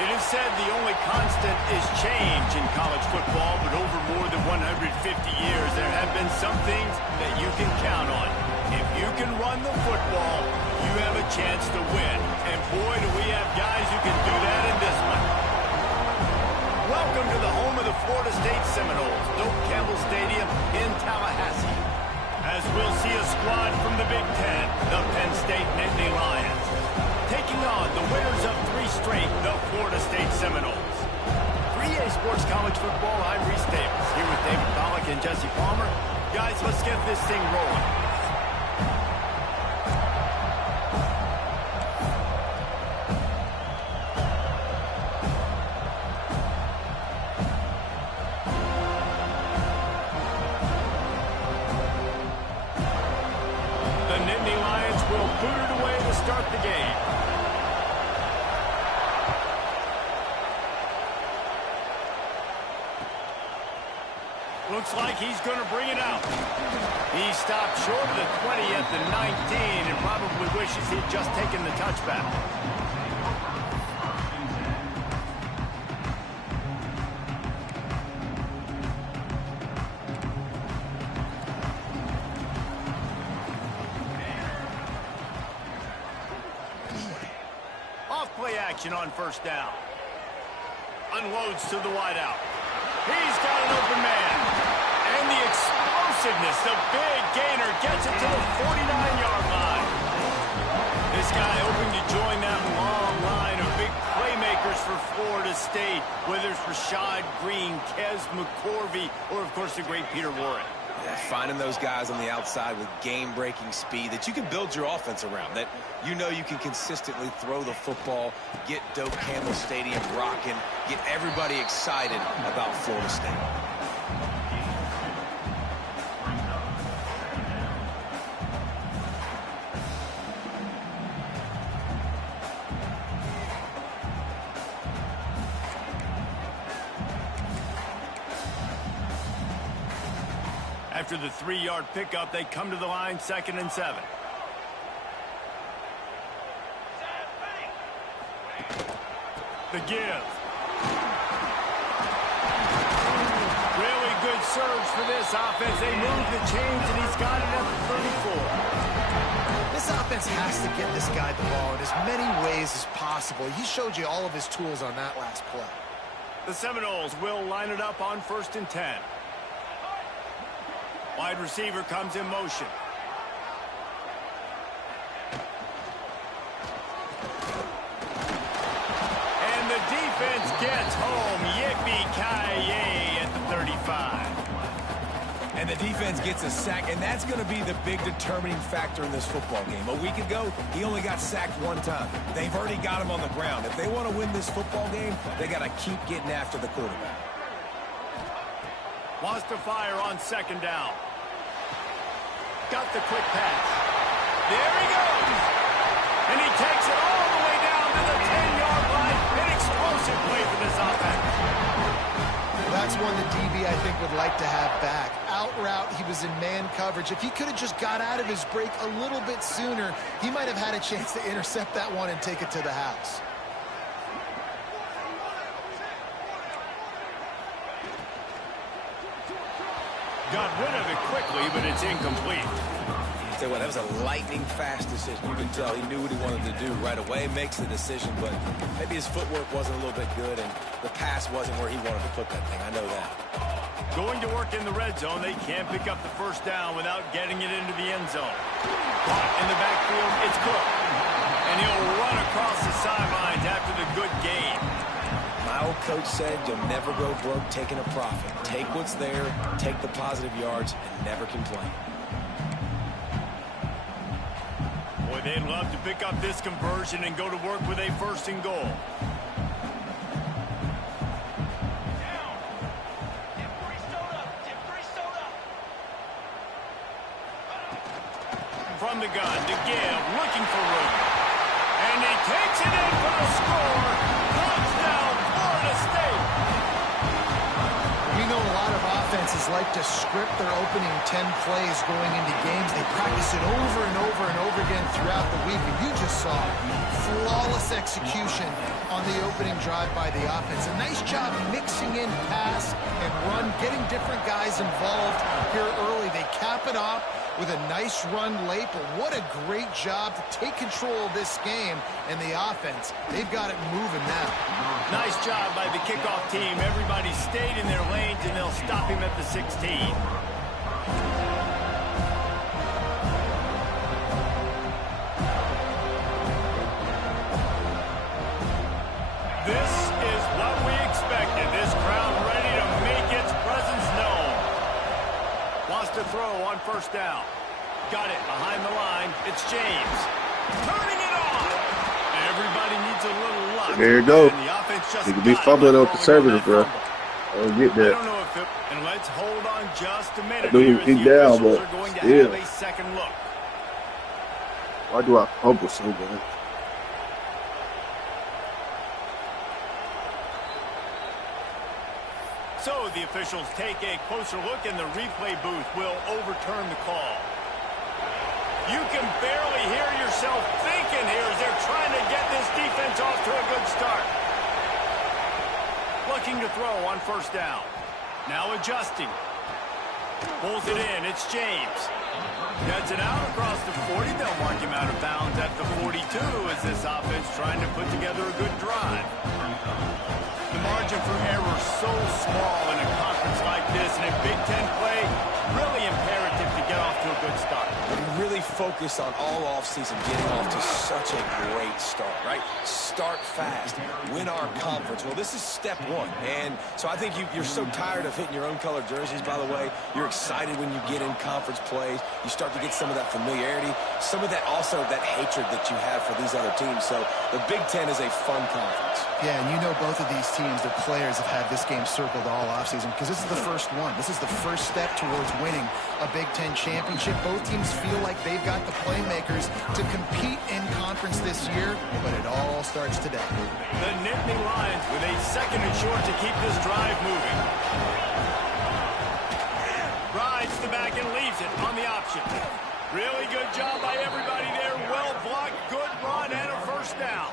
It is said the only constant is change in college football, but over more than 150 years, there have been some things that you can count on. If you can run the football, you have a chance to win. And boy, do we have guys who can do that in this one. Welcome to the home of the Florida State Seminoles, Doak Campbell Stadium in Tallahassee. As we'll see a squad from the Big Ten, the Penn State Nittany Lions, taking on the winners of 3 straight, the Florida State Seminoles. 3A Sports College Football, I'm Reese Davis, here with David Pollack and Jesse Palmer. Guys, let's get this thing rolling. The Nittany Lions will boot it away to start the game. Looks like he's going to bring it out. He stopped short of the 20 at the 19 and probably wishes he'd just taken the touchback. Off-play action on first down. Unloads to the wideout. He's got an open man. And the explosiveness, the big gainer, gets it to the 49-yard line. This guy hoping to join that long line of big playmakers for Florida State, whether it's Rashad Green, Kez McCorvey, or, of course, the great Peter Warren. Yeah, finding those guys on the outside with game-breaking speed that you can build your offense around, that you know you can consistently throw the football, get Doak Campbell Stadium rocking, get everybody excited about Florida State. After the 3-yard pickup, they come to the line 2nd and 7. The give. Really good surge for this offense. They move the chains, and he's got it at the 34. This offense has to get this guy the ball in as many ways as possible. He showed you all of his tools on that last play. The Seminoles will line it up on 1st and 10. Wide receiver comes in motion. And the defense gets home. Yippee-ki-yay at the 35. And the defense gets a sack, and that's going to be the big determining factor in this football game. A week ago, he only got sacked 1 time. They've already got him on the ground. If they want to win this football game, they got to keep getting after the quarterback. Wants to fire on 2nd down. Got the quick pass. There he goes. And he takes it all the way down to the 10-yard line. An explosive play for this offense. That's one the DB, I think, would like to have back. Out route, he was in man coverage. If he could have just got out of his break a little bit sooner, he might have had a chance to intercept that one and take it to the house. Got rid of it quickly, but it's incomplete. Tell you what, that was a lightning-fast decision. You can tell he knew what he wanted to do right away, makes the decision, but maybe his footwork wasn't a little bit good, and the pass wasn't where he wanted to put that thing. I know that. Going to work in the red zone, they can't pick up the 1st down without getting it into the end zone. Caught in the backfield, it's Cook. And he'll run across the sidelines after the good game. My old coach said you'll never go broke taking a profit. Take what's there, take the positive yards, and never complain. Boy, they'd love to pick up this conversion and go to work with a 1st and goal. From the gun to give, looking for room. And he takes it in for the score. Touchdown, Florida State. We know a lot lot of offenses like to script their opening 10 plays going into games. They practice it over and over and over again throughout the week, and you just saw flawless execution on the opening drive by the offense. A nice job mixing in pass and run, getting different guys involved here early. They cap it off with a nice run late, but what a great job to take control of this game. And the offense, they've got it moving now. Nice job by the kickoff team. Everybody stayed in their lanes, and they'll stop him at the 16. This is what we expected. This crowd ready to make its presence known. Wants to throw on first down. Got it behind the line. It's James. Turning it on. Everybody needs a little luck. There you go. And the offense just You could be fumbling on conservative, bro. I don't get I that. don't know if it, and let's hold on just a minute. I knew he Here would as get the down, officials but are going to still. have a second look. Why do I fumble so bad? So the officials take a closer look, and the replay booth will overturn the call. You can barely hear yourself thinking here as they're trying to get this defense off to a good start. Looking to throw on first down. Now adjusting. Pulls it in. It's James. Gets it out across the 40. They'll mark him out of bounds at the 42 as this offense trying to put together a good drive. The margin for error so small in a conference like this, and in Big Ten play, really imperative to get off to a good start. We really focus on all offseason getting off to such a great start, right? Start fast, win our conference. Well, this is step one. And so I think you're so tired of hitting your own color jerseys, by the way. You're excited when you get in conference plays. You start to get some of that familiarity, some of that also that hatred that you have for these other teams. So the Big Ten is a fun conference. Yeah, and you know both of these teams, their players have had this game circled all offseason because this is the first one. This is the first step towards winning a Big Ten championship. Both teams feel like they've got the playmakers to compete in conference this year, but it all starts today. The Nittany Lions with a second and short to keep this drive moving. Rides the back and leaves it on the option. Really good job by everybody there. Well blocked, good run, and a first down.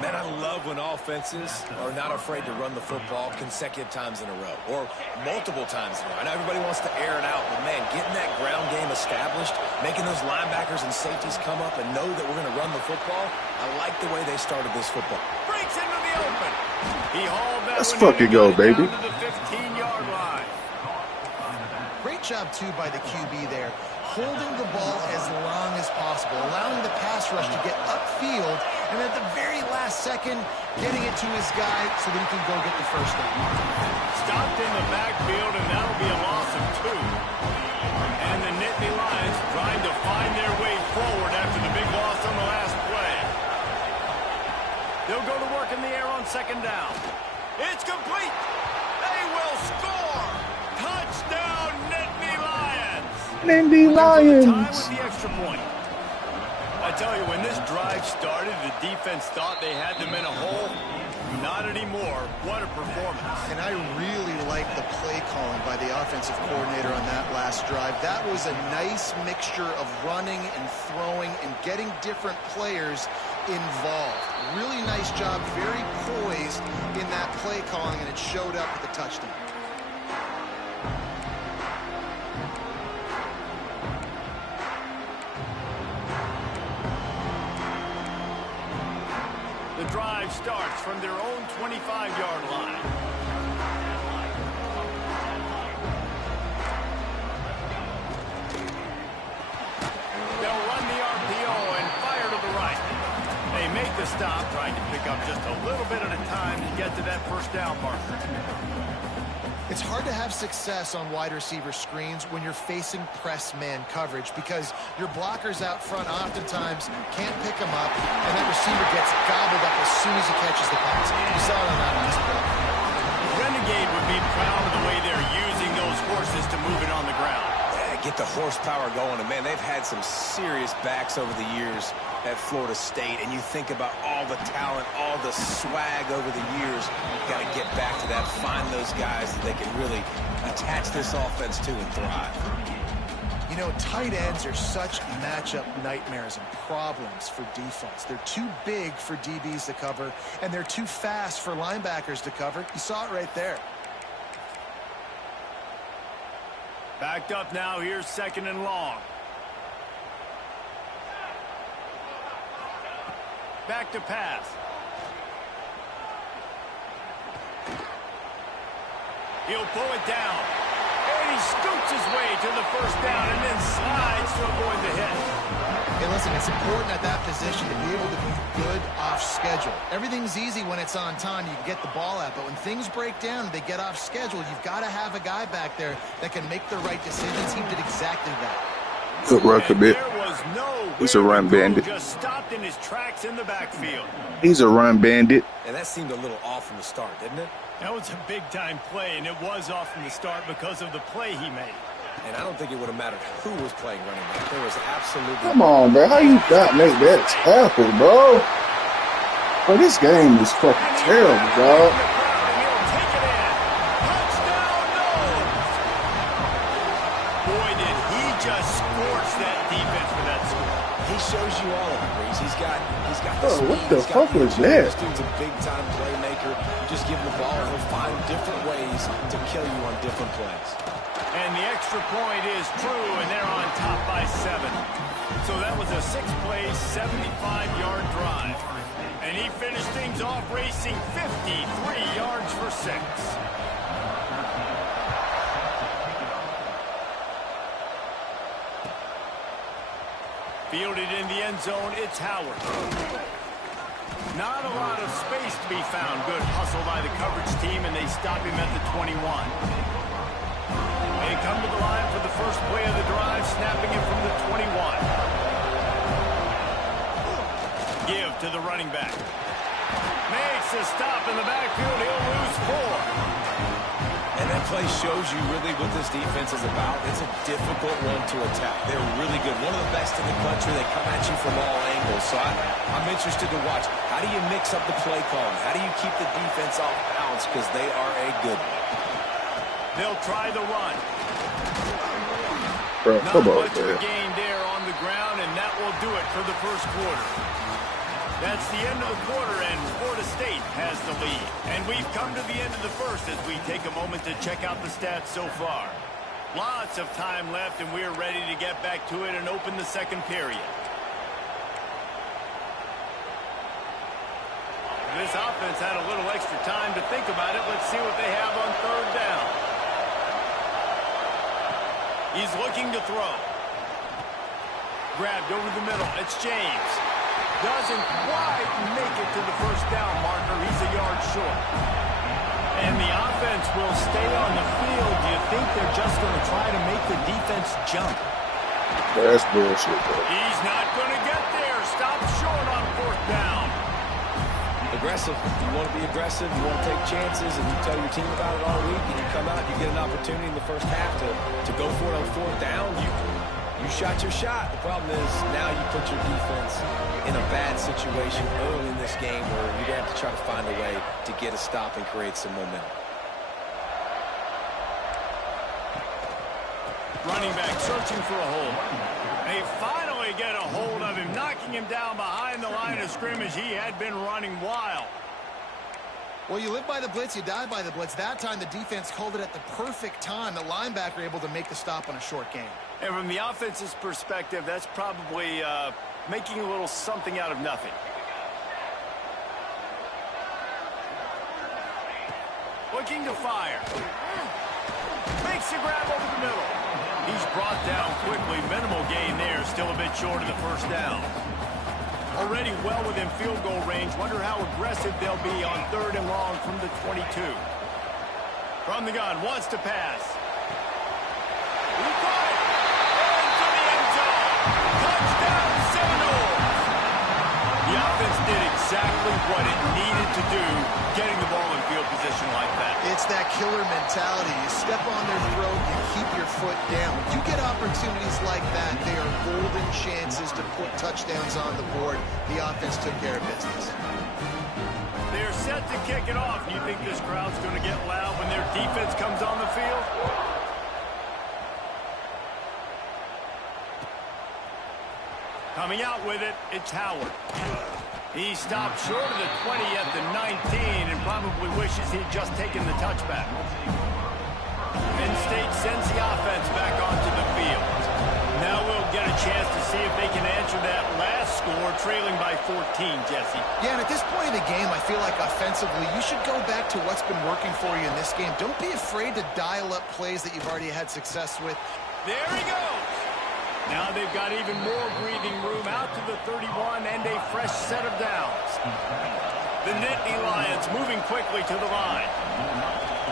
Man, I love when offenses are not afraid to run the football consecutive times in a row or multiple times in a row. I know everybody wants to air it out, but, man, getting that ground game established, making those linebackers and safeties come up and know that we're going to run the football, I like the way they started this football. Breaks into the open. He hauled that Let's one fucking in and go, got it baby. down to the 15-yard line. Great job, too, by the QB there, holding the ball as long as possible, allowing the pass rush to get upfield, and at the very last second, getting it to his guy so that he can go get the first down. Stopped in the backfield, and that'll be a loss of 2. And the Nittany Lions trying to find their way forward after the big loss on the last play. They'll go to work in the air on second down. It's complete. They will score. Touchdown, Nittany Lions. Nittany Time Lions. with the extra point. I tell you, when this drive started, the defense thought they had them in a hole. Not anymore. What a performance. And I really like the play calling by the offensive coordinator on that last drive. That was a nice mixture of running and throwing and getting different players involved. Really nice job, very poised in that play calling, and it showed up with the touchdown. The drive starts from their own 25-yard line. They'll run the RPO and fire to the right. They make the stop, trying to pick up just a little bit at a time to get to that first down marker. It's hard to have success on wide receiver screens when you're facing press man coverage because your blockers out front oftentimes can't pick them up, and that receiver gets gobbled up as soon as he catches the pass. You saw it on that last play. Renegade would be proud of the way they're using those horses to move it on the ground. Yeah, get the horsepower going. And, man, they've had some serious backs over the years at Florida State, and you think about all the talent, all the swag over the years, you've got to get back to that, find those guys that they can really attach this offense to and thrive. You know, tight ends are such matchup nightmares and problems for defense. They're too big for DBs to cover, and they're too fast for linebackers to cover. You saw it right there. Backed up now. Here's 2nd and long. Back to pass. He'll pull it down. And he scoots his way to the 1st down and then slides to avoid the hit. Hey, listen, it's important at that position to be able to be good off schedule. Everything's easy when it's on time. You can get the ball out. But when things break down and they get off schedule, you've got to have a guy back there that can make the right decisions. He did exactly that. Good run commit. He's a run bandit. Just stopped in his tracks in the backfield. He's a run bandit. And that seemed a little off from the start, didn't it? That was a big-time play, and it was off from the start because of the play he made. And I don't think it would have mattered who was playing running back. There was absolutely... Come on, bro. How you not make that tackle, bro? Bro, this game is fucking terrible, dog. Boy, did he just scorch that defense for that score. He shows you all of it, Reese. He's got the Bro, speed. what the fuck was that? This dude's a big-time playmaker. You just give him the ball, and he'll find different ways to kill you on different plays. And the extra point is true, and they're on top by 7. So that was a 6-play, 75-yard drive. And he finished things off racing 53 yards for 6. Fielded in the end zone, it's Howard. Not a lot of space to be found. Good hustle by the coverage team, and they stop him at the 21. They come to the line for the first play of the drive, snapping it from the 21. Give to the running back. Makes a stop in the backfield. He'll lose 4. And that play shows you really what this defense is about. It's a difficult one to attack. They're really good. One of the best in the country. They come at you from all angles. So I'm interested to watch. How do you mix up the play calling? How do you keep the defense off balance? Because they are a good one. They'll try the run. Bro, come on, Not much of a gain there on the ground, and that will do it for the first quarter. That's the end of the quarter, and Florida State has the lead. And we've come to the end of the first as we take a moment to check out the stats so far. Lots of time left, and we're ready to get back to it and open the second period. This offense had a little extra time to think about it. Let's see what they have on 3rd down. He's looking to throw. Grabbed over the middle. It's James. Doesn't quite make it to the 1st down marker. He's a yard short. And the offense will stay on the field. Do you think they're just going to try to make the defense jump? That's bullshit, bro. He's not going to get there. Stop short on 4th down. Aggressive. You want to be aggressive. You want to take chances, and you tell your team about it all week, and you come out, you get an opportunity in the first half to go for it on 4th down. You shot your shot. The problem is now you put your defense in a bad situation early in this game where you're going to have to try to find a way to get a stop and create some momentum. Running back searching for a hole. They finally get a hold of him, knocking him down behind the line of scrimmage. He had been running wild. Well, you live by the blitz, you die by the blitz. That time the defense called it at the perfect time. The linebacker able to make the stop on a short gain. And from the offense's perspective, that's probably making a little something out of nothing. Looking to fire. Makes a grab over the middle. He's brought down quickly. Minimal gain there. Still a bit short of the 1st down. Already well within field goal range. Wonder how aggressive they'll be on 3rd and long from the 22. From the gun, wants to pass. He caught it. Into the end zone. Touchdown, Seminoles. The offense did exactly what it needed to do, getting the ball in field position. position like that. It's that killer mentality. You step on their throat, you keep your foot down. You get opportunities like that, they are golden chances to put touchdowns on the board. The offense took care of business. They're set to kick it off. You think this crowd's going to get loud when their defense comes on the field? Coming out with it, it's Howard. He stopped short of the 20 at the 19 and probably wishes he'd just taken the touchback. Penn State sends the offense back onto the field. Now we'll get a chance to see if they can answer that last score, trailing by 14, Jesse. Yeah, and at this point in the game, I feel like offensively, you should go back to what's been working for you in this game. Don't be afraid to dial up plays that you've already had success with. There he goes. Now they've got even more breathing room out to the 31 and a fresh set of downs. The Nittany Lions moving quickly to the line.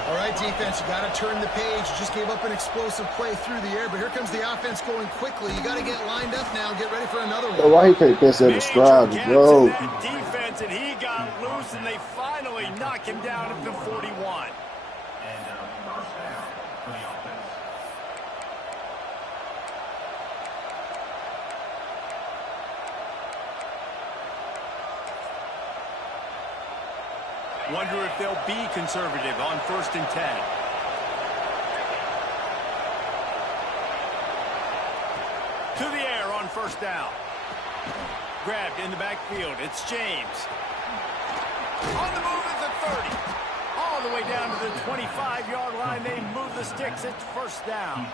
All right, defense, you got to turn the page. You just gave up an explosive play through the air, but here comes the offense going quickly. You got to get lined up now. Get ready for another one. Why he can't pass that to Stroud, bro? Defense, and he got loose, and they finally knock him down at the 41. Wonder if they'll be conservative on 1st and 10. To the air on 1st down. Grabbed in the backfield. It's James. On the move at the 30. All the way down to the 25-yard line. They move the sticks. It's 1st down.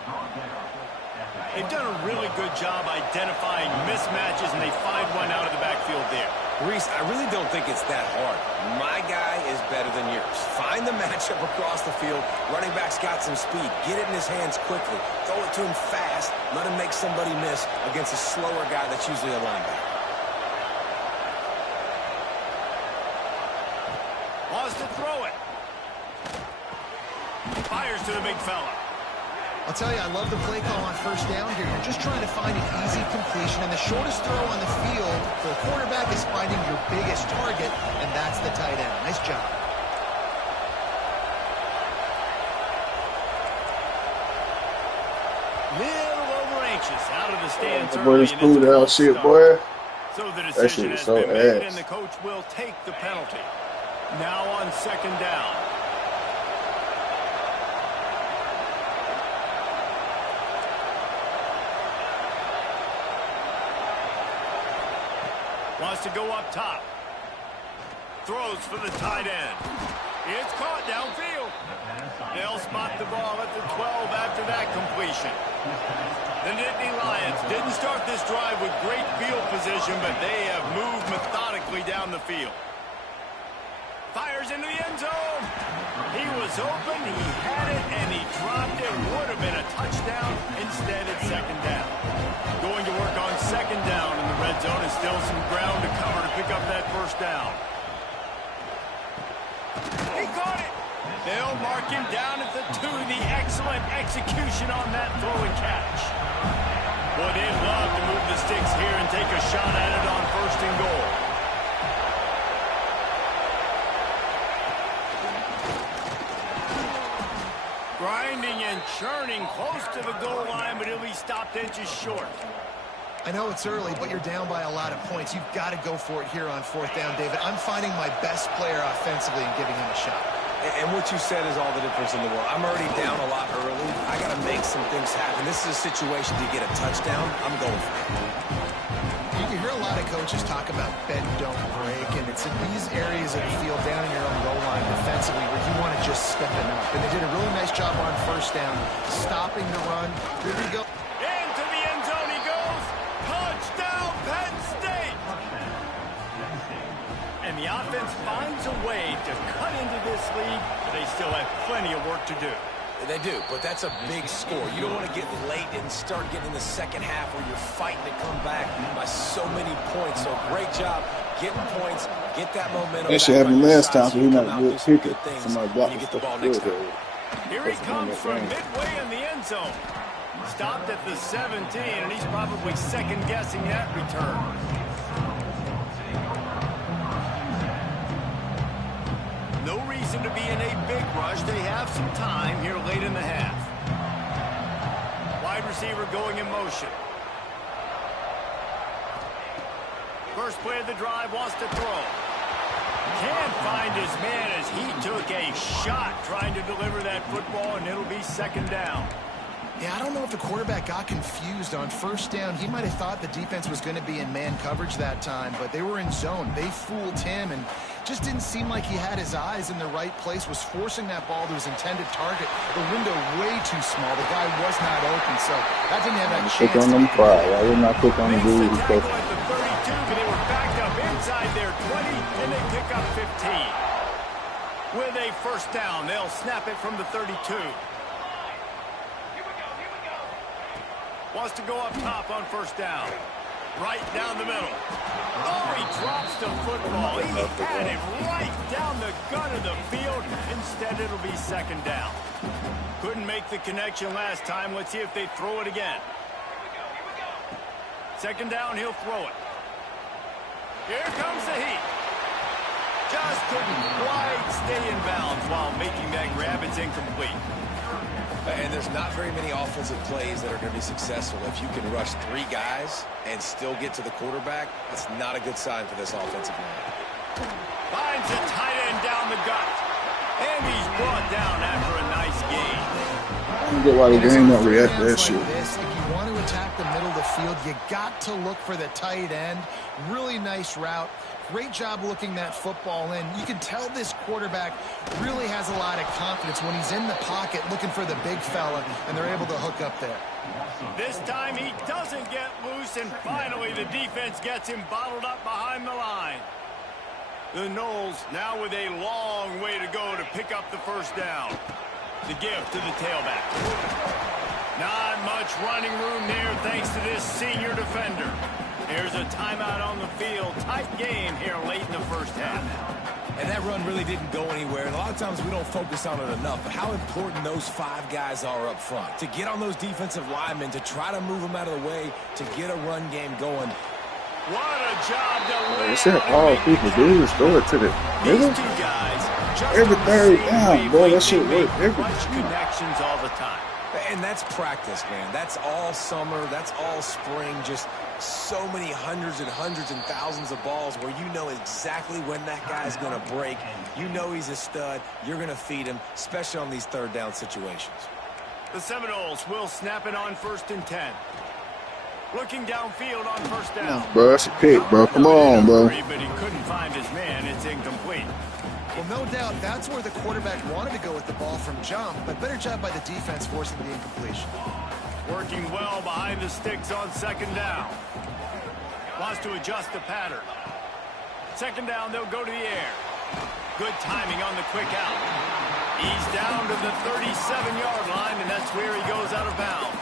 They've done a really good job identifying mismatches, and they find one out of the backfield there. Reese, I really don't think it's that hard. My guy is better than yours. Find the matchup across the field. Running back's got some speed. Get it in his hands quickly. Throw it to him fast. Let him make somebody miss against a slower guy that's usually a linebacker. Wants to throw it. Fires to the big fella. I'll tell you, I love the play call on 1st down here. You're just trying to find an easy completion, and the shortest throw on the field for a quarterback is finding your biggest target, and that's the tight end. Nice job. Little over anxious out of the stands Boy, this food out shit, boy. So the decision has so been made, ass. and the coach will take the penalty. Now on 2nd down. Wants to go up top. Throws for the tight end. It's caught downfield. They'll spot the ball at the 12 after that completion. The Nittany Lions didn't start this drive with great field position, but they have moved methodically down the field. Fires into the end zone. He was open, he had it, and he dropped it. Would have been a touchdown. Instead, it's 2nd down. Going to work on 2nd down in the red zone, and still some ground to cover to pick up that 1st down. He caught it. They'll mark him down at the 2. The excellent execution on that throw and catch. Boy, they'd love to move the sticks here and take a shot at it on 1st and goal. Grinding and churning close to the goal line, but he'll be stopped inches short. I know it's early, but you're down by a lot of points. You've got to go for it here on 4th down, David. I'm finding my best player offensively and giving him a shot. And what you said is all the difference in the world. I'm already down a lot early. I got to make some things happen. This is a situation to get a touchdown. I'm going for it. You hear a lot of coaches talk about bend, don't break, and it's in these areas of the field down in your own goal line defensively where you want to just step it up. And they did a really nice job on 1st down, stopping the run. Here we go. Into the end zone he goes. Touchdown, Penn State! And the offense finds a way to cut into this lead, but they still have plenty of work to do. They do, but that's a big score. You don't want to get late and start getting in the 2nd half where you're fighting to come back by so many points. So great job getting points, get that momentum. That shit happened last time, so he's not a good kicker. Somebody blocked you get the the ball next time. Here he comes from midway in the end zone. Stopped at the 17, and he's probably second-guessing that return. No reason reason to be in a big rush. They have some time here late in the half. Wide receiver going in motion. First play of the drive, wants to throw. Can't find his man as he took a shot trying to deliver that football, and it'll be second down. Yeah, I don't know if the quarterback got confused on first down. He might have thought the defense was going to be in man coverage that time, but they were in zone. They fooled him and just didn't seem like he had his eyes in the right place, was forcing that ball to his intended target. The window way too small. The guy was not open, so that didn't have that chance. Click on them fry. I did not click on the dude who at the 32, but they were backed up inside their 20, and they pick up 15. With a first down, they'll snap it from the 32. Wants to go up top on first down. Right down the middle. Oh, he drops the football. He had it right down the gut of the field. Instead, it'll be second down. Couldn't make the connection last time. Let's see if they throw it again. Second down, he'll throw it. Here comes the heat. Just couldn't quite stay in bounds while making that grab. It's incomplete. And there's not very many offensive plays that are going to be successful. If you can rush 3 guys and still get to the quarterback, that's not a good sign for this offensive line. Finds a tight end down the gut. And he's brought down after a nice gain. I don't get why the game don't react to that shit. If you want to attack the middle of the field, you got to look for the tight end. Really nice route. Great job looking that football in. You can tell this quarterback really has a lot of confidence when he's in the pocket looking for the big fella, and they're able to hook up there. This time he doesn't get loose, and finally the defense gets him bottled up behind the line. The Noles now with a long way to go to pick up the first down. The give to the tailback. Not much running room there thanks to this senior defender. There's a timeout on the field. Tight game here late in the first half. And that run really didn't go anywhere. And a lot of times we don't focus on it enough. But how important those 5 guys are up front. To get on those defensive linemen, to try to move them out of the way, to get a run game going. What a job to win. It's that all people do is throw it to the middle. These 2 guys just Every on the third same down, boy, that shit wavelength, work every clutch time. connections all the time. And that's practice, man. That's all summer. That's all spring. Just so many hundreds and thousands of balls where you know exactly when that guy's going to break. You know he's a stud. You're going to feed him, especially on these third down situations. The Seminoles will snap it on 1st and 10. Looking downfield on first down. Bro, that's a pick, bro. Come on, bro. But he couldn't find his man. It's incomplete. Well, no doubt that's where the quarterback wanted to go with the ball from jump, but better job by the defense forcing the incompletion. Working well behind the sticks on second down. Wants to adjust the pattern. Second down, they'll go to the air. Good timing on the quick out. He's down to the 37-yard line, and that's where he goes out of bounds.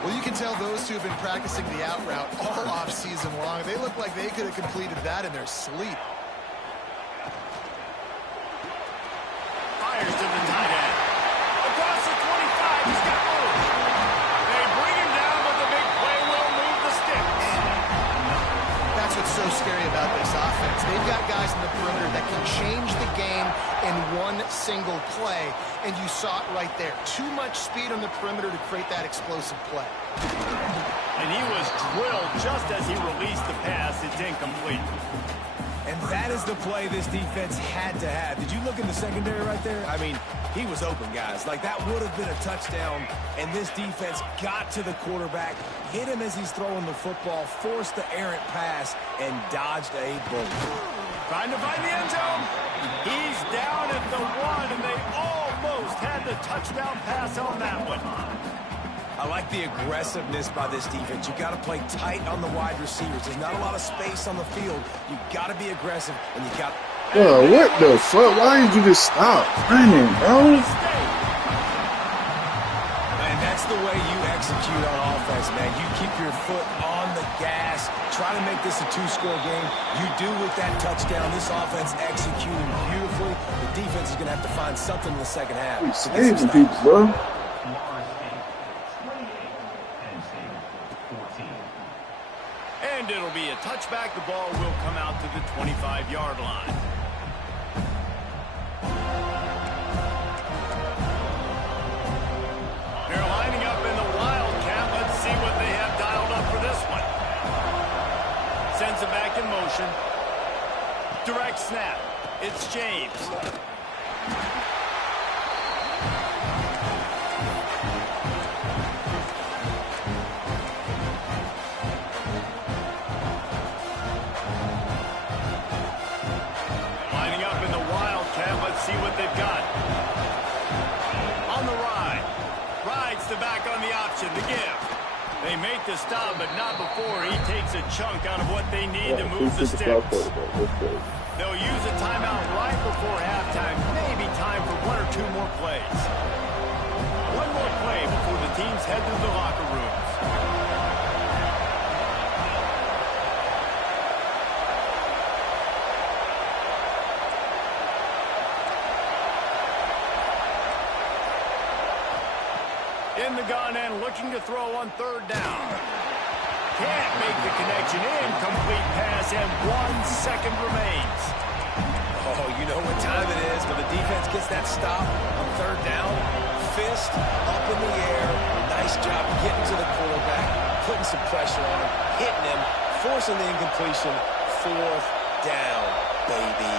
Well, you can tell those 2 have been practicing the out route all off-season long. They look like they could have completed that in their sleep. Fires to the tight end. Across the 25, he's got room. They bring him down, but the big play will move the sticks. That's what's so scary about this offense. They've got guys in the perimeter that can change the game in one single play, and you saw it right there. Too much speed on the perimeter to create that explosive play. And he was drilled just as he released the pass. It's incomplete. And that is the play this defense had to have. Did you look in the secondary right there? I mean, he was open, guys. Like, that would have been a touchdown, and this defense got to the quarterback, hit him as he's throwing the football, forced the errant pass, and dodged a bullet. Trying to find the end zone. He's down at the 1, and they almost had the touchdown pass on that one. I like the aggressiveness by this defense. You got to play tight on the wide receivers. There's not a lot of space on the field. You got to be aggressive, and you got. Bro, what the fuck? Why did you just stop running, bro? And that's the way you execute on offense, man. You keep your foot on the gas. Try to make this a 2-score game. You do with that touchdown. This offense executing beautifully. The defense is going to have to find something in the second half. He's saving people, bro. And it'll be a touchback. The ball will come out to the 25-yard line. Direct snap. It's James. Lining up in the Wildcat. Let's see what they've got. On the ride. Rides the back on the option. The give. They make the stop, but not before he takes a chunk out of what they need to move the sticks. They'll use a timeout right before halftime. Maybe time for one or two more plays. One more play before the teams head to the locker rooms. In the gun and looking to throw on third down. Can't make the connection. Incomplete pass, and 1 second remains. Oh, you know what time it is, but the defense gets that stop on third down. Fist up in the air. Nice job getting to the quarterback, putting some pressure on him, hitting him, forcing the incompletion. Fourth down, baby.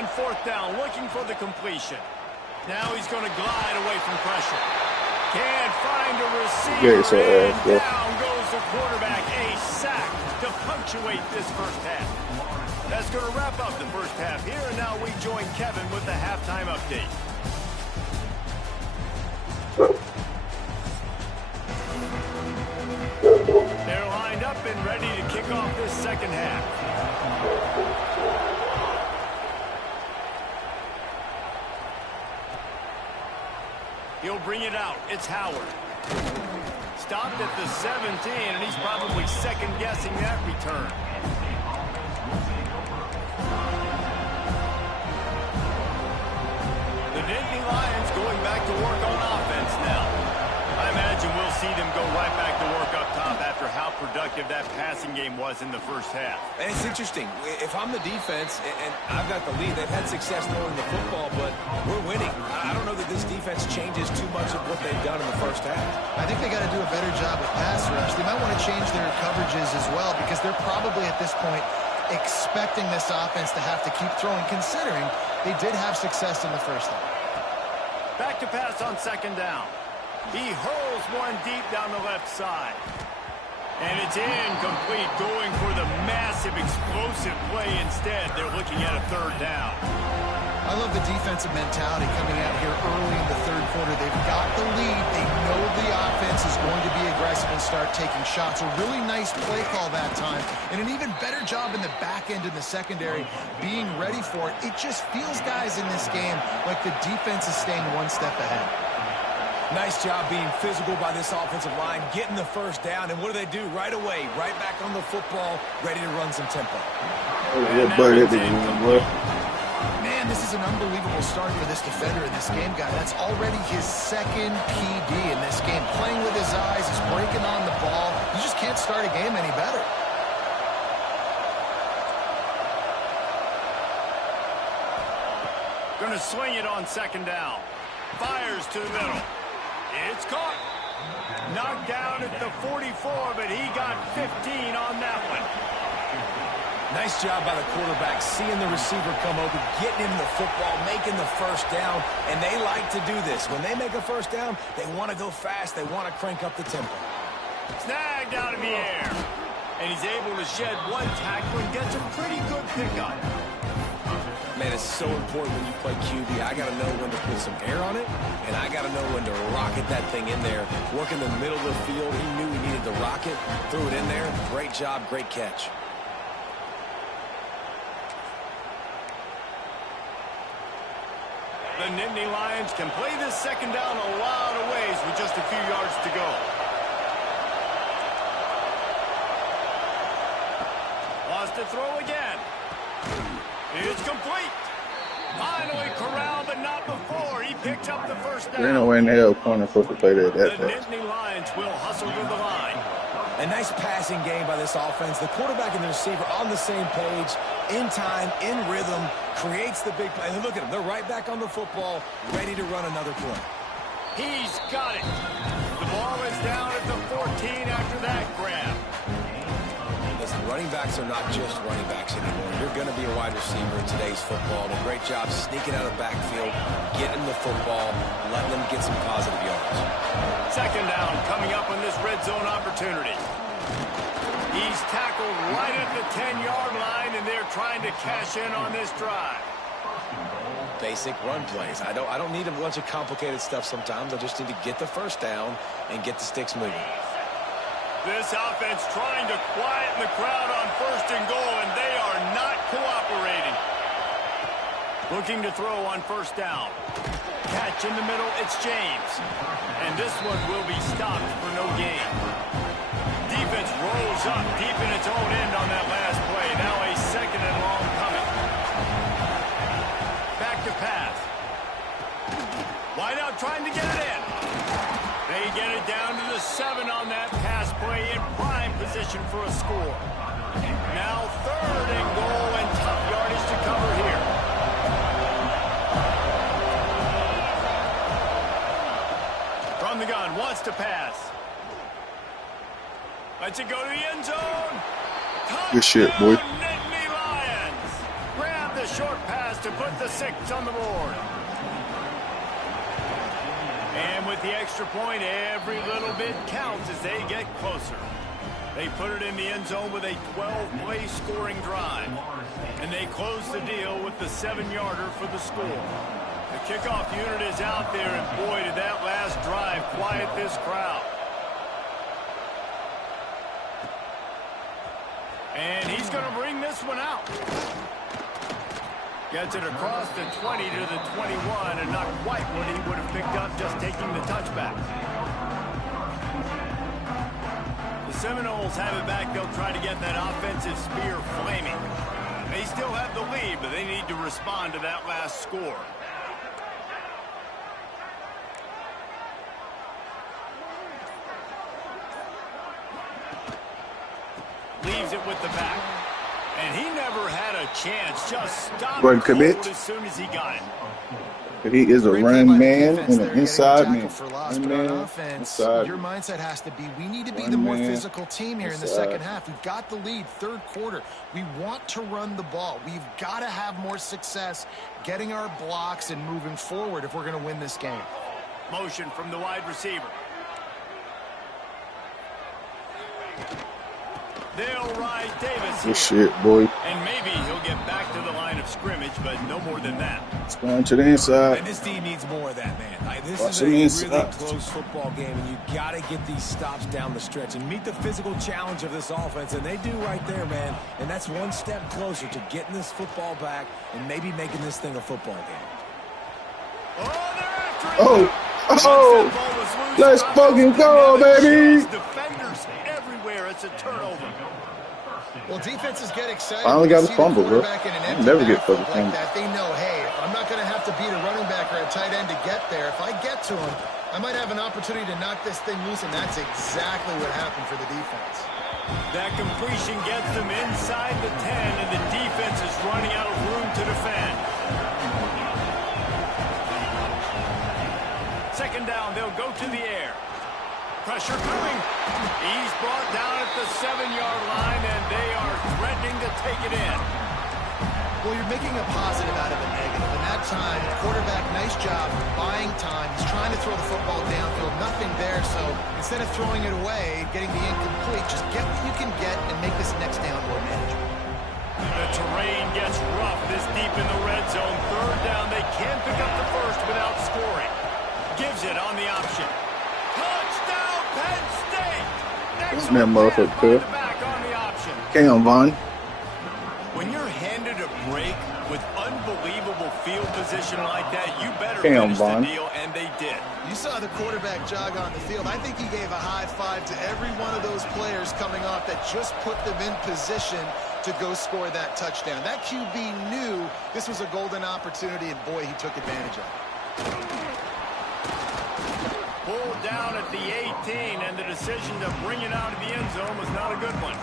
On fourth down, looking for the completion. Now he's going to glide away from pressure. Can't find a receiver, and down goes the quarterback. A sack to punctuate this first half. That's going to wrap up the first half here, and now we join Kevin with the halftime update. They're lined up and ready to kick off this second half. He'll bring it out. It's Howard. Stopped at the 17, and he's probably second-guessing that return. The Nittany Lions going back to work on offense now. I imagine we'll see them go right back to work up top after how productive that passing game was in the first half. And it's interesting. If I'm the defense and I've got the lead, they've had success throwing the football, but we're winning. I don't know that this defense changes too much of what they've done in the first half. I think they got to do a better job with pass rush. They might want to change their coverages as well, because they're probably at this point expecting this offense to have to keep throwing, considering they did have success in the first half. Back to pass on second down. He hurls one deep down the left side. And it's incomplete, going for the massive explosive play instead. They're looking at a third down. I love the defensive mentality coming out here early in the third quarter. They've got the lead. They know the offense is going to be aggressive and start taking shots. A really nice play call that time. And an even better job in the back end in the secondary being ready for it. It just feels, guys, in this game like the defense is staying one step ahead. Nice job being physical by this offensive line, getting the first down. And what do they do right away? Right back on the football, ready to run some tempo. Man, this is an unbelievable start for this defender in this game, guy. That's already his second PD in this game. Playing with his eyes, he's breaking on the ball. You just can't start a game any better. Going to swing it on second down. Fires to the middle. It's caught. Knocked down at the 44, but he got 15 on that one. Nice job by the quarterback, seeing the receiver come open, getting him the football, making the first down, and they like to do this. When they make a first down, they want to go fast. They want to crank up the tempo. Snagged out of the air. And he's able to shed one tackle and gets a pretty good pickup. Man, it's so important when you play QB. I got to know when to put some air on it, and I got to know when to rocket that thing in there. Work in the middle of the field. He knew he needed to rock it, threw it in there. Great job, great catch. The Nittany Lions can play this second down a lot of ways with just a few yards to go. Wants to throw again. It's complete. Finally corralled, but not before. He picked up the first down. There's no way in hell corner supposed to play that The fast. Nittany Lions will hustle to the line. A nice passing game by this offense. The quarterback and the receiver on the same page, in time, in rhythm, creates the big play. And look at them. They're right back on the football, ready to run another play. He's got it. The ball is down at the 14 after that grab. Listen, running backs are not just running backs anymore. You're going to be a wide receiver in today's football. And a great job sneaking out of the backfield, getting the football, letting them get some positive yards. Second down coming up on this red zone opportunity. He's tackled right at the 10-yard line, and they're trying to cash in on this drive. Basic run plays. I don't need a bunch of complicated stuff sometimes. I just need to get the first down and get the sticks moving. This offense trying to quieten the crowd on first and goal, and they are not cooperating. Looking to throw on first down. Catch in the middle, it's James. And this one will be stopped for no gain. Defense rolls up deep in its own end on that last play. Now a second and long coming. Back to pass. Wide out trying to get it in. They get it down to the 7 on that pass play in prime position for a score. Now third and goal and tough yardage to cover here. From the gun, wants to pass. Lets it go to the end zone. Good shit, boy. Nittany Lions grab the short pass to put the 6 on the board. And with the extra point, every little bit counts as they get closer. They put it in the end zone with a 12-play scoring drive. And they close the deal with the 7-yarder for the score. The kickoff unit is out there, and boy, did that last drive quiet this crowd. And he's going to bring this one out. Gets it across the 20 to the 21, and not quite what he would have picked up just taking the touchback. The Seminoles have it back. They'll try to get that offensive spear flaming. They still have the lead, but they need to respond to that last score. Leaves it with the back. And he never had a chance. Just stopped as soon as he got it. But he is a run man and an inside man. Your mindset has to be, we need to be the more physical team here in the second half. We've got the lead, third quarter. We want to run the ball. We've got to have more success getting our blocks and moving forward if we're going to win this game. Motion from the wide receiver. They'll ride Davis here. Good shit, boy. And maybe he'll get back to the line of scrimmage, but no more than that. It's going to the inside. And this team needs more of that, man. This is a really close football game, and you got to get these stops down the stretch and meet the physical challenge of this offense, and they do right there, man. And that's one step closer to getting this football back and maybe making this thing a football game. Oh, they're after him. Oh, let's fucking go, baby. Defenders everywhere. It's a turnover. Well, defenses get excited. I only got a fumble, bro. I never get fucking fumble. They know, hey, if I'm not going to have to beat a running back or a tight end to get there, if I get to him, I might have an opportunity to knock this thing loose, and that's exactly what happened for the defense. That completion gets them inside the 10, and the defense is running out of room to defend. Second down, they'll go to the air. Pressure coming. He's brought down at the 7-yard line, and they are threatening to take it in. Well, you're making a positive out of a negative. And that time, the quarterback, nice job buying time. He's trying to throw the football downfield. Nothing there, so instead of throwing it away, getting the incomplete, just get what you can get and make this next down more manageable. The terrain gets rough this deep in the red zone. Third down, they can't pick up the first without scoring. Gives it on the option. Touchdown, Penn State! This man motherfucker. Back on the option. Cam Vaughn. When you're handed a break with unbelievable field position like that, you better Cam finish the Vaughn. deal, and they did. You saw the quarterback jog on the field. I think he gave a high five to every one of those players coming off that just put them in position to go score that touchdown. That QB knew this was a golden opportunity, and boy, he took advantage of it. Pulled down at the 18, and the decision to bring it out of the end zone was not a good one.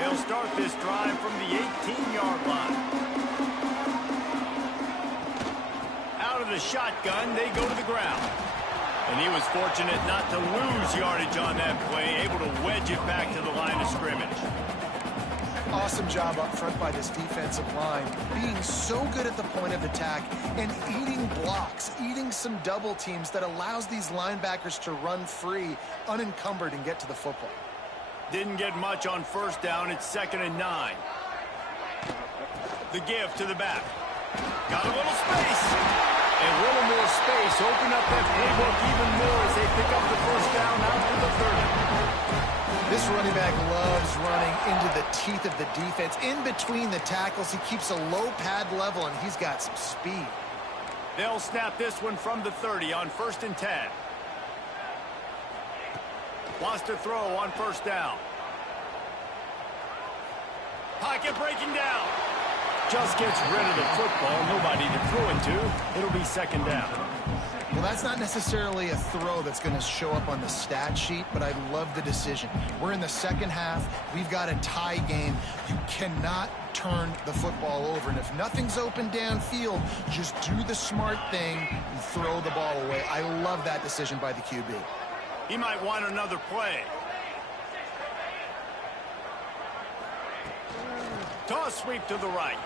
They'll start this drive from the 18-yard line. Out of the shotgun, they go to the ground. And he was fortunate not to lose yardage on that play, able to wedge it back to the line of scrimmage. Awesome job up front by this defensive line, being so good at the point of attack and eating blocks, eating some double teams that allows these linebackers to run free, unencumbered, and get to the football. Didn't get much on first down. It's 2nd and 9. The give to the back. Got a little space. And a little more space. Open up that playbook even more as they pick up the first down out to the 30. This running back loves running into the teeth of the defense. In between the tackles, he keeps a low pad level, and he's got some speed. They'll snap this one from the 30 on 1st and 10. Wants to throw on first down. Pocket breaking down. Just gets rid of the football. Nobody to throw it to. It'll be 2nd down. Well, that's not necessarily a throw that's going to show up on the stat sheet, but I love the decision. We're in the second half. We've got a tie game. You cannot turn the football over. And if nothing's open downfield, just do the smart thing and throw the ball away. I love that decision by the QB. He might want another play. Toss sweep to the right.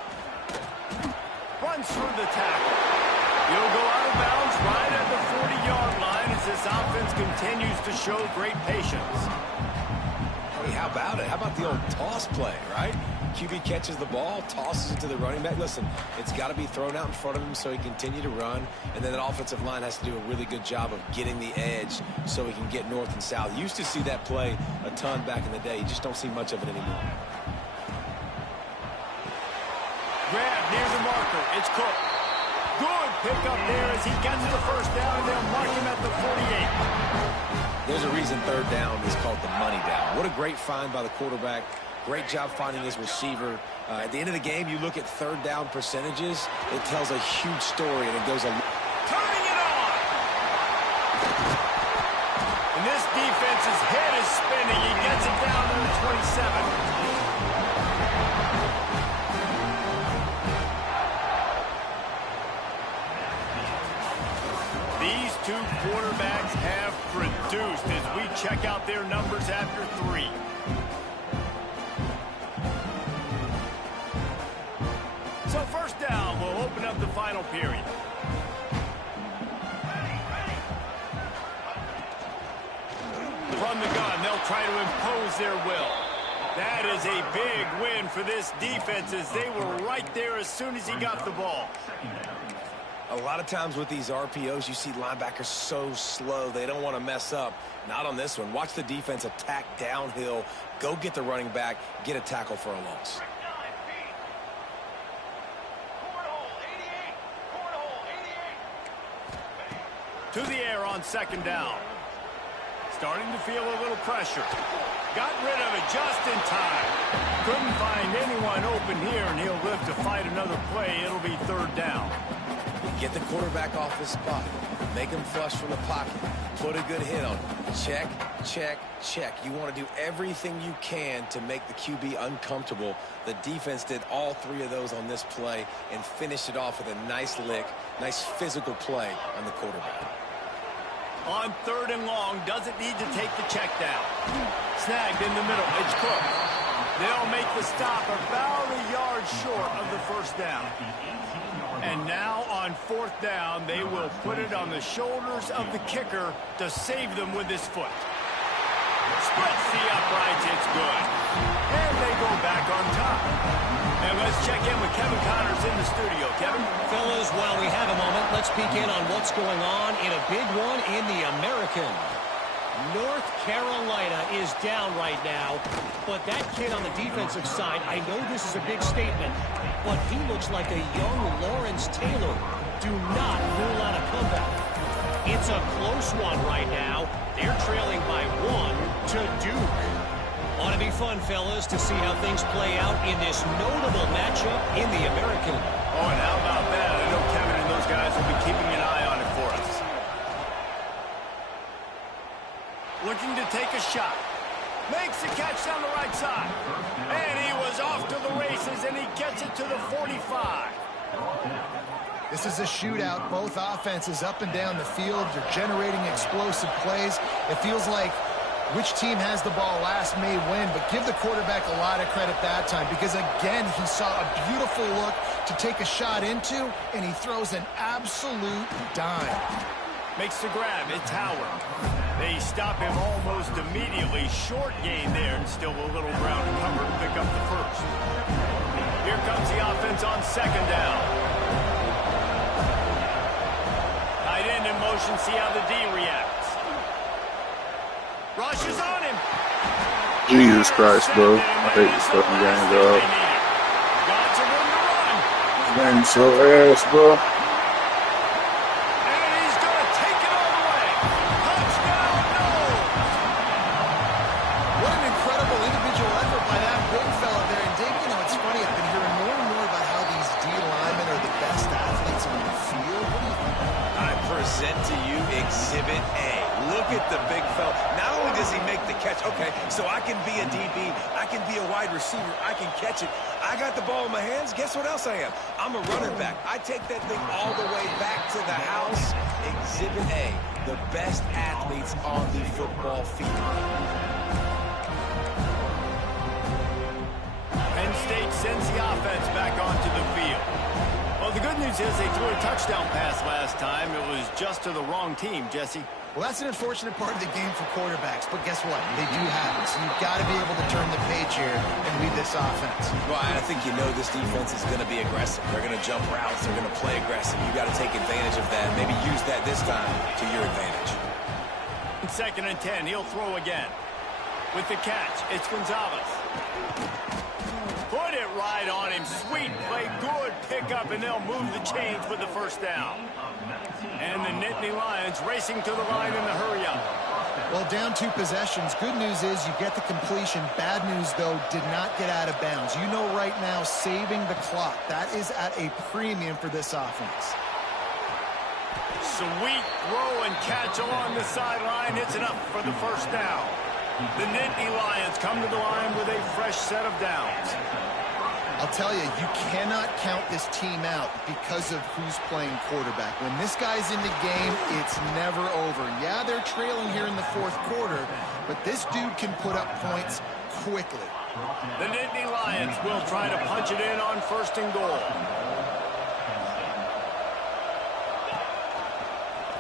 Runs through the tackle. He'll go out of bounds right at the 40-yard line as this offense continues to show great patience. Hey, how about it? How about the old toss play, right? QB catches the ball, tosses it to the running back. Listen, it's got to be thrown out in front of him so he can continue to run. And then that offensive line has to do a really good job of getting the edge so he can get north and south. You used to see that play a ton back in the day. You just don't see much of it anymore. Grab near the marker. It's Cook. Good pickup there as he gets the first down, and they'll mark him at the 48. There's a reason 3rd down is called the money down. What a great find by the quarterback. Great job finding his receiver. At the end of the game, you look at 3rd down percentages. It tells a huge story, and it goes a... Turning it on! And this defense's head is spinning. He gets it down to the 27. These two quarterbacks have produced as we check out their numbers after 3. So 1st down will open up the final period. From the gun, they'll try to impose their will. That is a big win for this defense as they were right there as soon as he got the ball. A lot of times with these RPOs, you see linebackers so slow, they don't want to mess up. Not on this one. Watch the defense attack downhill, go get the running back, get a tackle for a loss. To the air on 2nd down. Starting to feel a little pressure. Got rid of it just in time. Couldn't find anyone open here, and he'll live to fight another play. It'll be 3rd down. Get the quarterback off his spot. Make him flush from the pocket. Put a good hit on him. Check, check, check. You want to do everything you can to make the QB uncomfortable. The defense did all 3 of those on this play and finished it off with a nice lick, nice physical play on the quarterback. On 3rd and long, doesn't need to take the check down. Snagged in the middle. It's Cook. They'll make the stop about a yard short of the 1st down. And now on 4th down, they will put it on the shoulders of the kicker to save them with his foot. Splits the uprights. It's good. And they go back on top. And let's check in with Kevin Connors in the studio. Kevin? Fellas, while we have a moment, let's peek in on what's going on in a big one in the American. North Carolina is down right now, but that kid on the defensive side, I know this is a big statement, but he looks like a young Lawrence Taylor. Do not rule out a comeback. It's a close one right now. They're trailing by 1 to Duke. Ought to be fun, fellas, to see how things play out in this notable matchup in the American. Oh, and how about that? I know Kevin and those guys will be keeping an eye on it for us. Looking to take a shot. Makes the catch down the right side. And he was off to the races, and he gets it to the 45. This is a shootout. Both offenses up and down the field. They're generating explosive plays. It feels like which team has the ball last may win, but give the quarterback a lot of credit that time because, again, he saw a beautiful look to take a shot into, and he throws an absolute dime. Makes the grab. It's Howard. They stop him almost immediately. Short gain there, and still a little ground to cover to pick up the first. Here comes the offense on second down. Tight end in motion. See how the D reacts. Rushes on him. Jesus Christ, bro. I hate this fucking game, dog. Got some room to run. This game's so ass, bro. And he's going to take it all the way. Touchdown, no. What an incredible individual effort by that big fella there. And Dave, you know, it's funny. I've been hearing more and more about how these D linemen are the best athletes on the field. What do you think? I present to you Exhibit A. Look at the big fella. Not only does he make the catch, okay, so I can be a DB, I can be a wide receiver, I can catch it. I got the ball in my hands. Guess what else I am? I'm a running back. I take that thing all the way back to the house. Exhibit A, the best athletes on the football field. Penn State sends the offense back onto the field. Well, the good news is they threw a touchdown pass last time. It was just to the wrong team, Jesse. Well, that's an unfortunate part of the game for quarterbacks, but guess what? They do have it, so you've got to be able to turn the page here and lead this offense. Well, I think you know this defense is going to be aggressive. They're going to jump routes. They're going to play aggressive. You got to take advantage of that. Maybe use that this time to your advantage. Second and 10, he'll throw again. With the catch, it's Gonzalez. Put it right on him. Sweet play, good pickup, and they'll move the chains with the first down. And the Nittany Lions racing to the line in the hurry-up. Well, down 2 possessions. Good news is you get the completion. Bad news, though, did not get out of bounds. You know right now, saving the clock. That is at a premium for this offense. Sweet throw and catch along the sideline. It's enough for the first down. The Nittany Lions come to the line with a fresh set of downs. I'll tell you, you cannot count this team out because of who's playing quarterback. When this guy's in the game, it's never over. Yeah, they're trailing here in the 4th quarter, but this dude can put up points quickly. The Nittany Lions will try to punch it in on 1st and goal.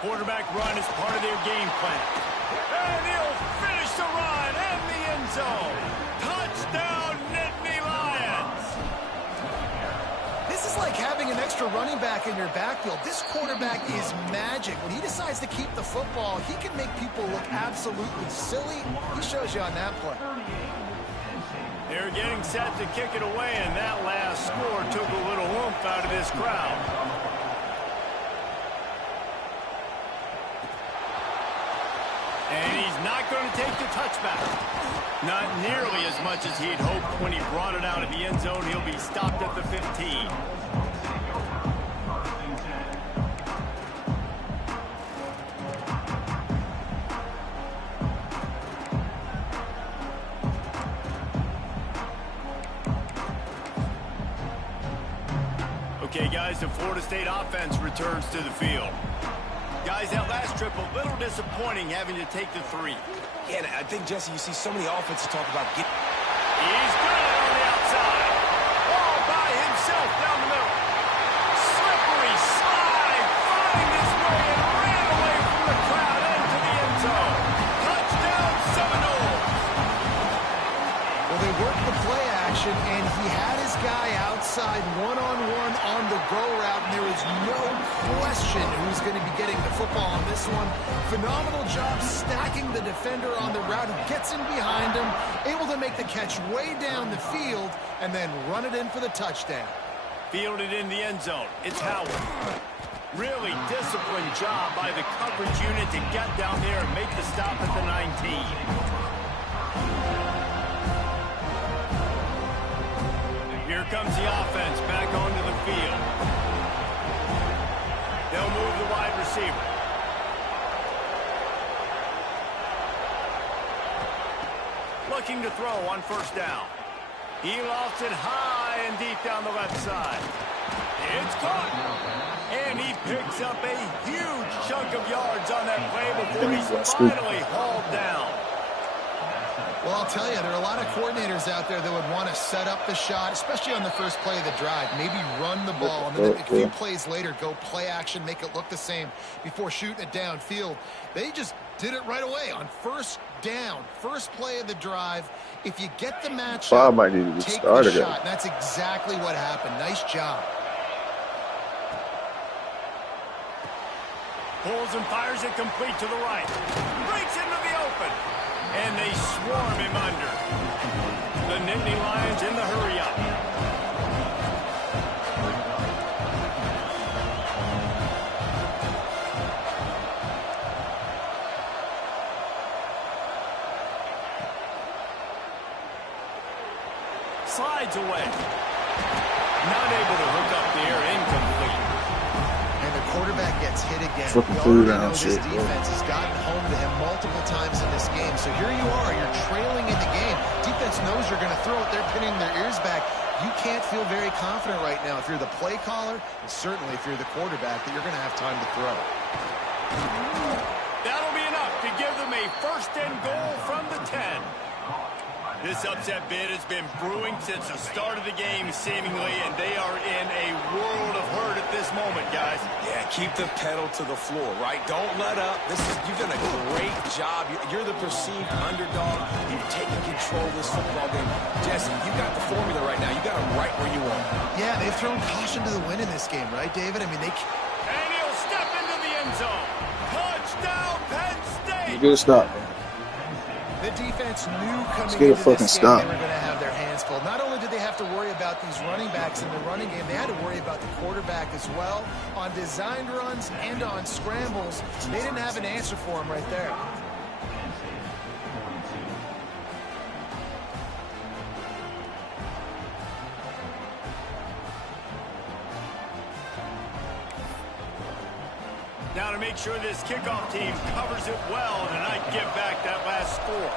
Quarterback run is part of their game plan. And he'll finish the run in the end zone. Touchdown, Nittany Lions. This is like having an extra running back in your backfield. This quarterback is magic. When he decides to keep the football, he can make people look absolutely silly. He shows you on that play. They're getting set to kick it away, and that last score took a little oomph out of this crowd. And he's not going to take the touchback. Not nearly as much as he'd hoped when he brought it out of the end zone. He'll be stopped at the 15. Okay, guys, the Florida State offense returns to the field. Guys, that last trip, a little disappointing having to take the 3. Yeah, I think, Jesse, you see so many offenses talk about getting... He's got it on the outside. All by himself down the middle. Slippery slide, finding his way and ran away from the crowd into the end zone. Touchdown, Seminoles. Well, they worked the play action, and he had his guy outside one-on-one on the go route, and there is no question who's going to be getting the football on this one. Phenomenal job stacking the defender on the route, who gets in behind him, able to make the catch way down the field, and then run it in for the touchdown. Fielded in the end zone. It's Howard. Really disciplined job by the coverage unit to get down there and make the stop at the 19. Here comes the offense back onto the field. They'll move the wide receiver. Looking to throw on first down. He lost it high and deep down the left side. It's caught. And he picks up a huge chunk of yards on that play before he's finally hauled down. Well, I'll tell you, there are a lot of coordinators out there that would want to set up the shot, especially on the first play of the drive. Maybe run the ball, and then a few plays later, go play action, make it look the same before shooting it downfield. They just did it right away on first down, first play of the drive. If you get the matchup, take the shot. And that's exactly what happened. Nice job. Pulls and fires it complete to the right. Breaks into the open. And they swarm him under. The Nittany Lions in the hurry-up. Slides away. Not able to hook up there. Incomplete. And the quarterback gets hit again. Fucking food down this defense has gotten home to him multiple times in this game. So here you are. You're trailing in the game. Defense knows you're going to throw it. They're pinning their ears back. You can't feel very confident right now if you're the play caller, and certainly if you're the quarterback, that you're going to have time to throw. That'll be enough to give them a first and goal from the 10. This upset bid has been brewing since the start of the game, seemingly, and they are in a world of hurt at this moment, guys. Yeah, keep the pedal to the floor, right? Don't let up. You've done a great job. You're the perceived underdog. You've taken control of this football game. Jesse, you got the formula right now. You got them right where you want. Yeah, they've thrown caution to the wind in this game, right, David? I mean, And he'll step into the end zone. Touchdown, Penn State! Good stop, man. The defense knew coming get a into fucking this game stop. they were going to have their hands full. Not only did they have to worry about these running backs in the running game, they had to worry about the quarterback as well. On designed runs and on scrambles, they didn't have an answer for him right there. Now to make sure this kickoff team covers it well and not give back that last score.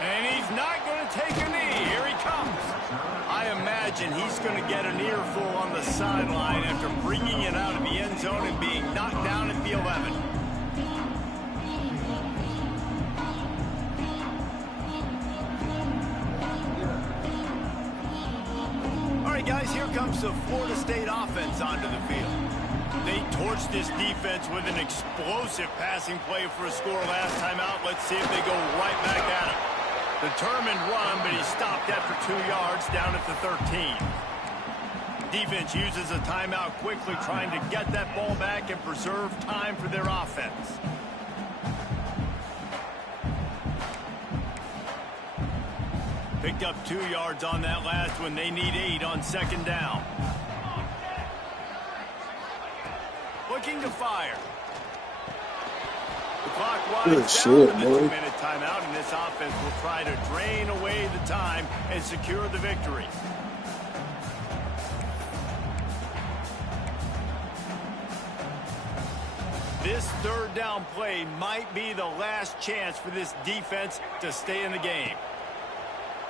And he's not going to take a knee. Here he comes. I imagine he's going to get an earful on the sideline after bringing it out of the end zone and being knocked down at the 11. Guys, here comes the Florida State offense onto the field. They torched this defense with an explosive passing play for a score last time out. Let's see if they go right back at him. Determined run, but he stopped after 2 yards down at the 13. Defense uses a timeout quickly, trying to get that ball back and preserve time for their offense. Picked up 2 yards on that last one. They need 8 on second down. Looking to fire. The clock winds down to the 2-minute timeout, and this offense will try to drain away the time and secure the victory. This third down play might be the last chance for this defense to stay in the game.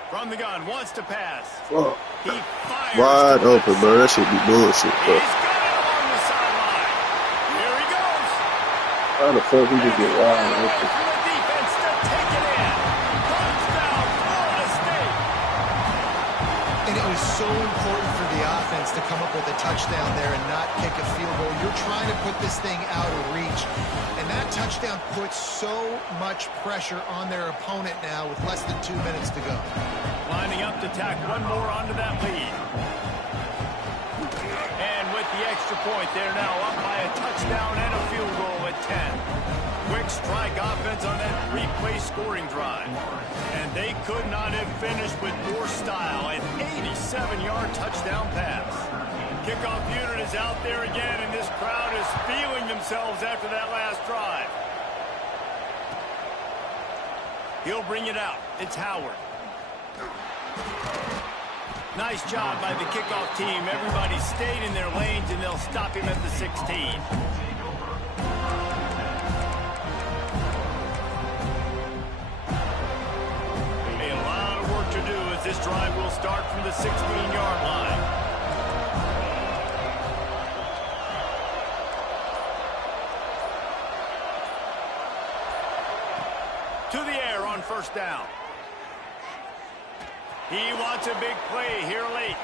From the gun, wants to pass. Fuck. He fires wide open, bro. That should be bullshit, bro. He's got it along the sideline. Here he goes. How the fuck he just get wide open? For the defense to take it in. Touchdown, Florida State. And it was so important for the offense to come up with a touchdown there and not kick a field goal. You're trying to put this thing out of reach. And that touchdown puts so much pressure on their opponent now with less than 2 minutes to go. Lining up to tack one more onto that lead. And with the extra extra point. They're now up by a touchdown and a field goal at 10. Quick strike offense on that three-play scoring drive. And they could not have finished with more style. An 87-yard touchdown pass. Kickoff unit is out there again, and this crowd is feeling themselves after that last drive. He'll bring it out. It's Howard. Nice job by the kickoff team. Everybody stayed in their lanes, and they'll stop him at the 16. A lot of work to do as this drive will start from the 16-yard line. To the air on first down. He wants a big play here late.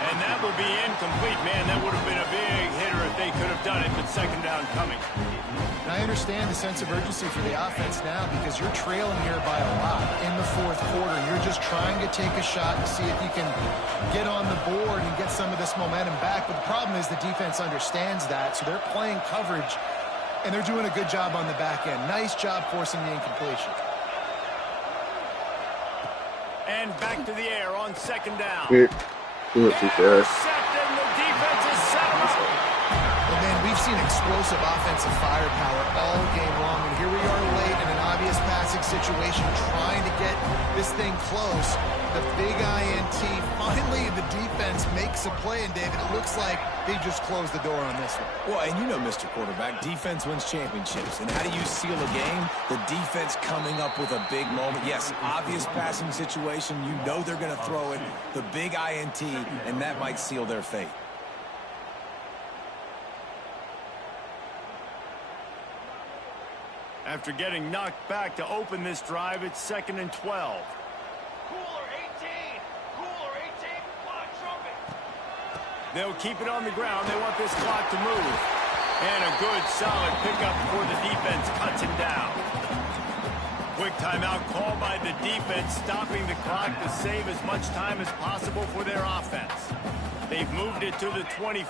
And that will be incomplete. Man, that would have been a big hitter if they could have done it, but second down coming. And I understand the sense of urgency for the offense now because you're trailing here by a lot in the fourth quarter. You're just trying to take a shot to see if you can get on the board and get some of this momentum back. But the problem is the defense understands that, so they're playing coverage, and they're doing a good job on the back end. Nice job forcing the incompletion. And back to the air on second down. Intercepted, the defense is set him up. Well, man, we've seen explosive offensive firepower all game long, and here we are late in an obvious passing situation trying to get this thing close. The big INT, finally the defense makes a play, and David, it looks like they just closed the door on this one. Well, and you know, Mr. Quarterback, defense wins championships. And how do you seal a game? The defense coming up with a big moment. Yes, obvious passing situation. You know they're going to throw it. The big INT, and that might seal their fate. After getting knocked back to open this drive, it's 2nd and 12. They'll keep it on the ground. They want this clock to move. And a good, solid pickup before the defense cuts him down. Quick timeout called by the defense, stopping the clock to save as much time as possible for their offense. They've moved it to the 25,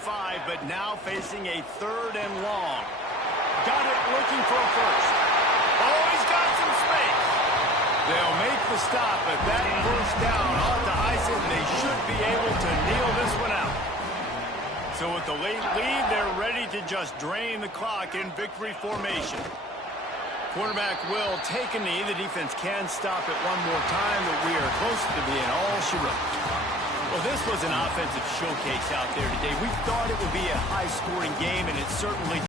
but now facing a 3rd and long. Got it looking for a first. Oh, he's got some space. They'll make the stop, but that first down ought to ice it, and they should be able to kneel this one out. So with the late lead, they're ready to just drain the clock in victory formation. Quarterback will take a knee. The defense can stop it one more time, but we are close to being all she wrote. Well, this was an offensive showcase out there today. We thought it would be a high-scoring game, and it certainly